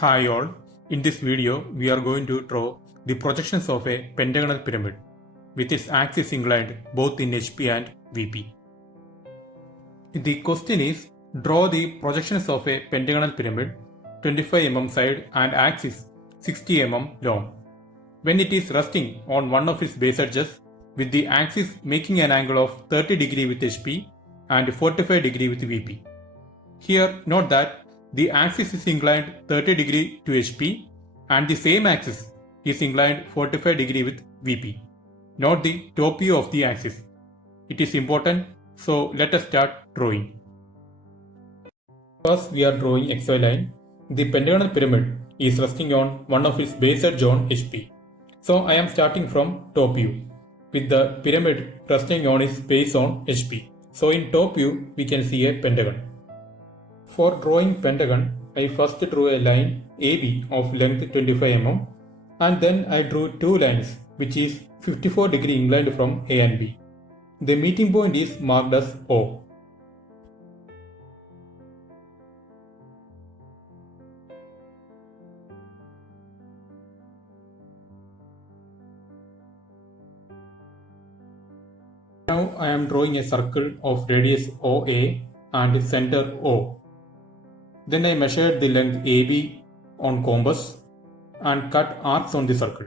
Hi all, in this video we are going to draw the projections of a pentagonal pyramid with its axis inclined both in HP and VP. The question is, draw the projections of a pentagonal pyramid 25 mm side and axis 60 mm long when it is resting on one of its base edges with the axis making an angle of 30 degree with HP and 45 degree with VP. Here note that the axis is inclined 30 degree to HP and the same axis is inclined 45 degree with VP. Note the top view of the axis. It is important, so let us start drawing. First we are drawing XY line. The pentagonal pyramid is resting on one of its base edge on HP. So I am starting from top view with the pyramid resting on its base on HP. So in top view we can see a pentagon. For drawing pentagon, I first drew a line AB of length 25 mm and then I drew two lines which is 54 degree inclined from A and B. The meeting point is marked as O. Now I am drawing a circle of radius OA and center O. Then I measured the length AB on compass and cut arcs on the circle.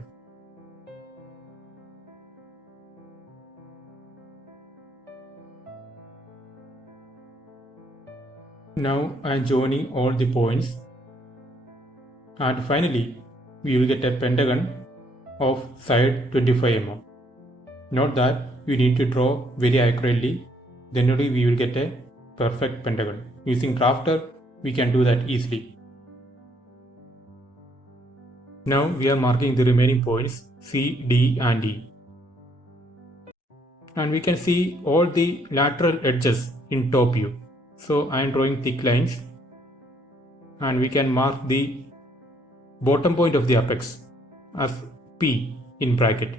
Now I am joining all the points and finally we will get a pentagon of side 25 mm. Note that we need to draw very accurately, then only we will get a perfect pentagon. Using drafter we can do that easily. Now we are marking the remaining points C, D and E. And we can see all the lateral edges in top view. So I am drawing thick lines and we can mark the bottom point of the apex as P in bracket.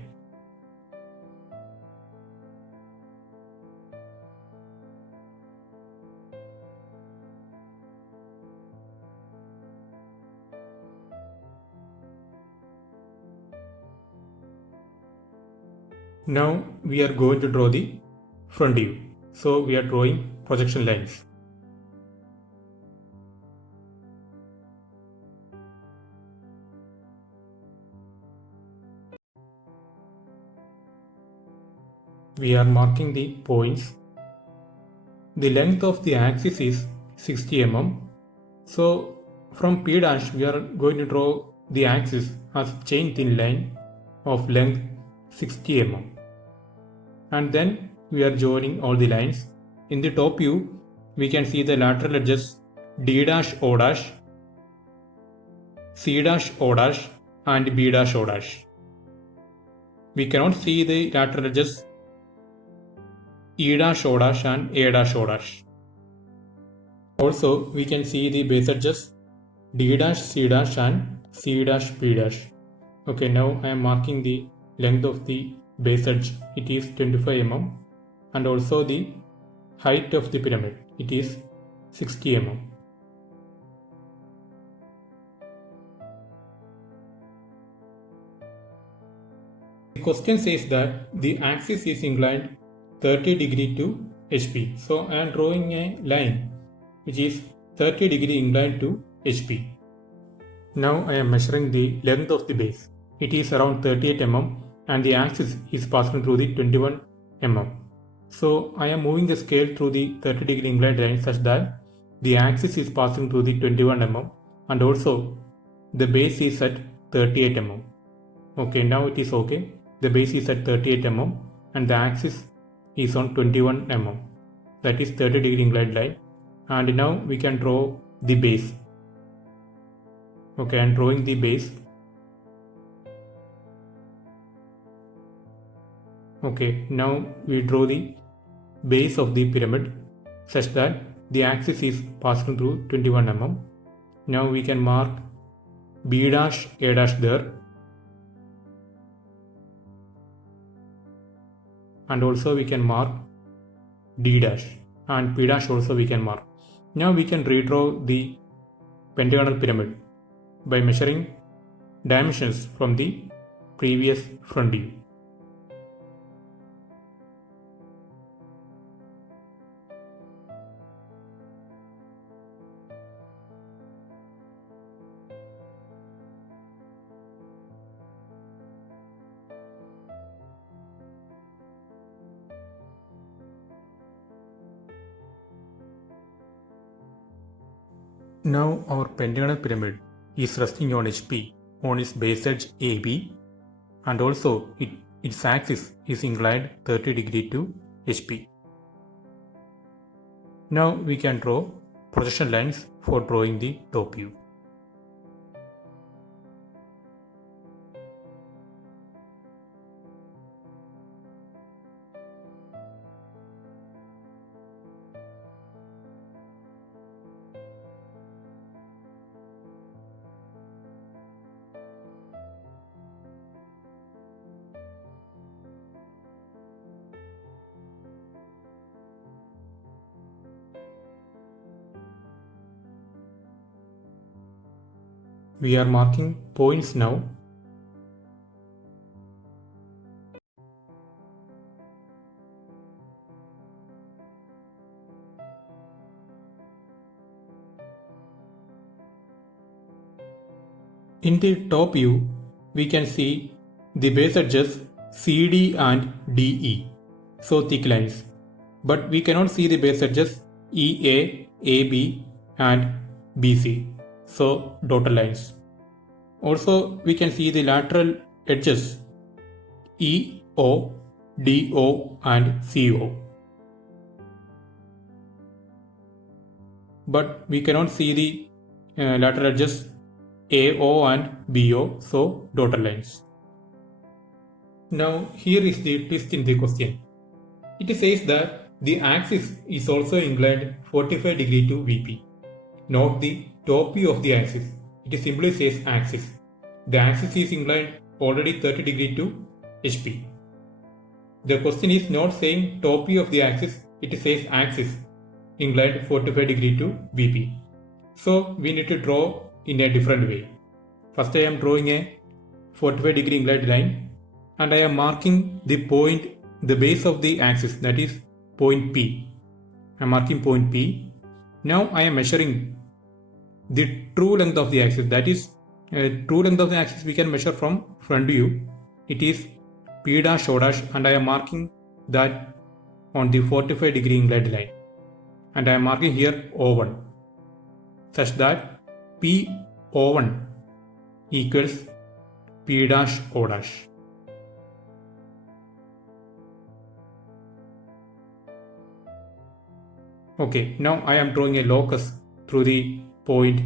Now we are going to draw the front view. So we are drawing projection lines. We are marking the points. The length of the axis is 60 mm. So from P dash we are going to draw the axis as chain thin line of length 60 mm. And then we are joining all the lines. In the top view we can see the lateral edges D dash O dash, C dash O dash and B dash O dash. We cannot see the lateral edges E dash O dash and A dash O dash. Also we can see the base edges D dash C dash and C dash B dash. Okay, now I am marking the length of the base edge. It is 25 mm and also the height of the pyramid. It is 60 mm. The question says that the axis is inclined 30 degree to HP. So I am drawing a line which is 30 degree inclined to HP. Now I am measuring the length of the base. It is around 38 mm and the axis is passing through the 21 mm. So I am moving the scale through the 30 degree inclined line such that the axis is passing through the 21 mm and also the base is at 38 mm. Okay, now it is okay. The base is at 38 mm and the axis is on 21 mm. That is 30 degree inclined line. And now we can draw the base. Okay, I am drawing the base. Okay, now we draw the base of the pyramid such that the axis is passing through 21 mm. Now we can mark B dash A dash there. And also we can mark D dash and P dash also we can mark. Now we can redraw the pentagonal pyramid. by measuring dimensions from the previous front view. Now our pentagonal pyramid is resting on HP on its base edge AB, and also its axis is inclined 30 degree to HP. Now we can draw projection lines for drawing the top view. We are marking points now. In the top view, we can see the base edges CD and DE, so thick lines. But we cannot see the base edges EA, AB and BC, so dotted lines. Also, we can see the lateral edges EO, DO and CO. But we cannot see the lateral edges AO and BO, so dotted lines. Now here is the twist in the question. It says that the axis is also inclined 45 degree to VP, not the top view of the axis. It simply says axis. The axis is inclined already 30 degree to HP. The question is not saying top view of the axis, it says axis inclined 45 degree to VP. So we need to draw in a different way. First I am drawing a 45 degree inclined line and I am marking the point, the base of the axis, that is point P. I am marking point P. Now I am measuring the true length of the axis, that is true length of the axis we can measure from front view. It is P dash O dash and I am marking that on the 45 degree inclined line. And I am marking here O1 such that PO1 equals P dash O dash. Okay, now I am drawing a locus through the point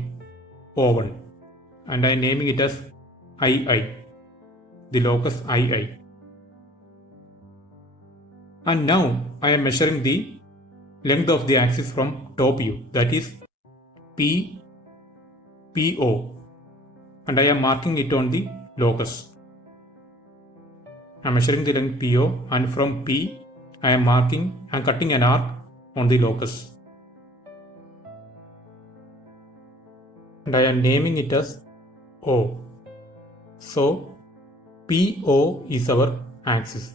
O1 and I am naming it as II, the locus II. And now I am measuring the length of the axis from top view, that is PO, and I am marking it on the locus. I am measuring the length PO and from P I am cutting an arc on the locus. And I am naming it as O. So PO is our axis.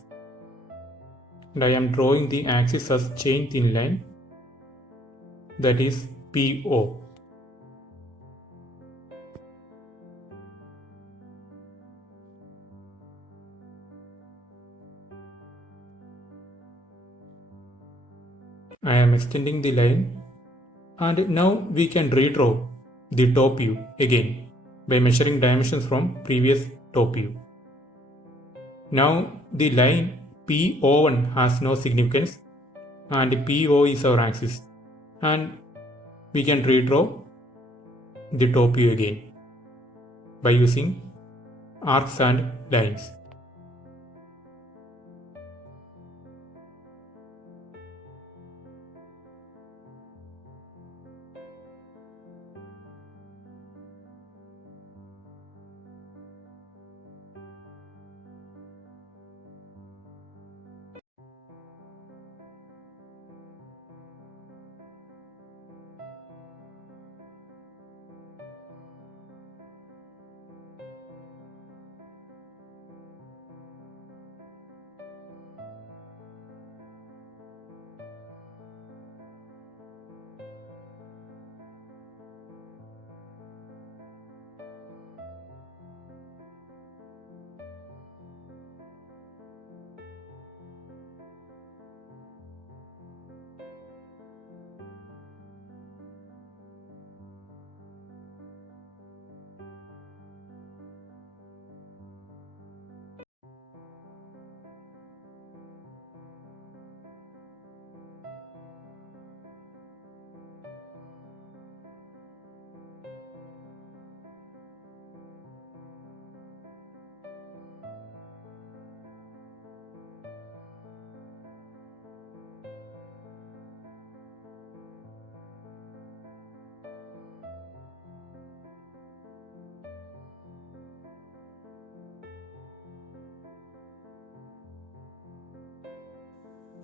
And I am drawing the axis as chain thin line, that is PO. I am extending the line and now we can redraw the top view again by measuring dimensions from previous top view. Now the line PO1 has no significance and PO is our axis, and we can redraw the top view again by using arcs and lines.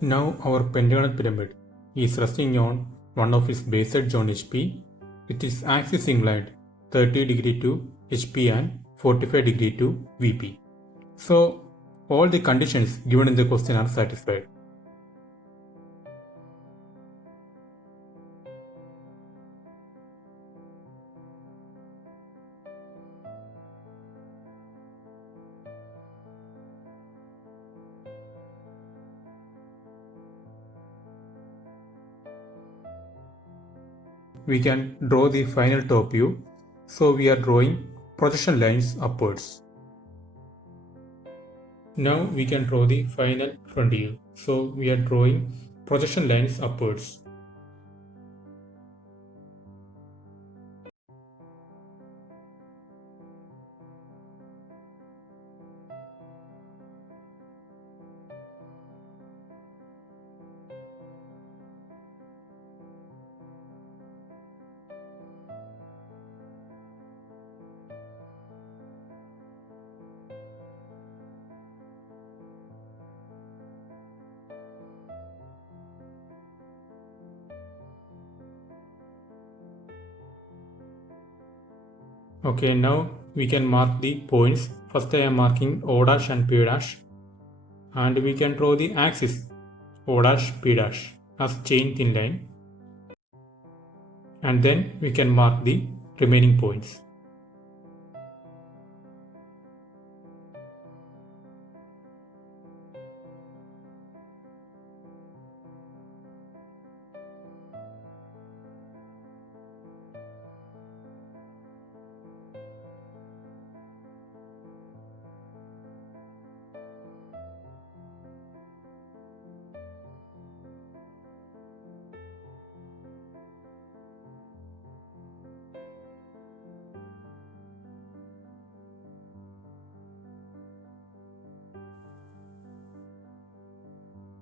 Now our pentagonal pyramid is resting on one of its base edge on HP with its axis inclined 30 degree to HP and 45 degree to VP. So all the conditions given in the question are satisfied. We can draw the final top view. So we are drawing projection lines upwards. Now we can draw the final front view. So we are drawing projection lines upwards. Okay, now we can mark the points. First I am marking O dash and P dash, and we can draw the axis O dash P dash as chain thin line, and then we can mark the remaining points.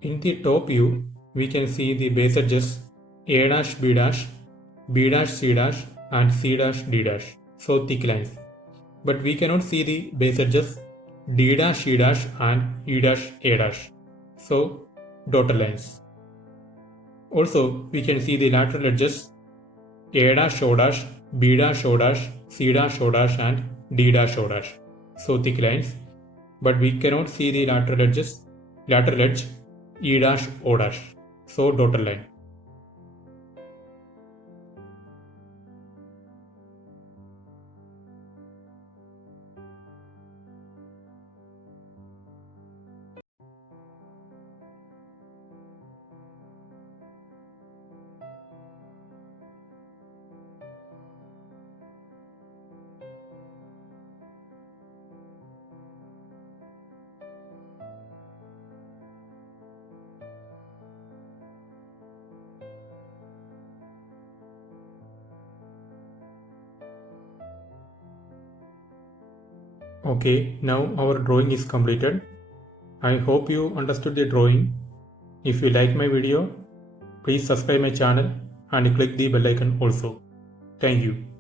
In the top view, we can see the base edges A dash B dash, B dash C dash and C dash D dash, so thick lines. But we cannot see the base edges D dash E dash and E dash A dash, so dotted lines. Also, we can see the lateral edges A dash O dash, B dash O dash, C dash O dash and D dash O dash, so thick lines. But we cannot see the lateral edge E dash O dash, so dotted line. Okay, now our drawing is completed. I hope you understood the drawing. If you like my video, please subscribe my channel and click the bell icon also. Thank you.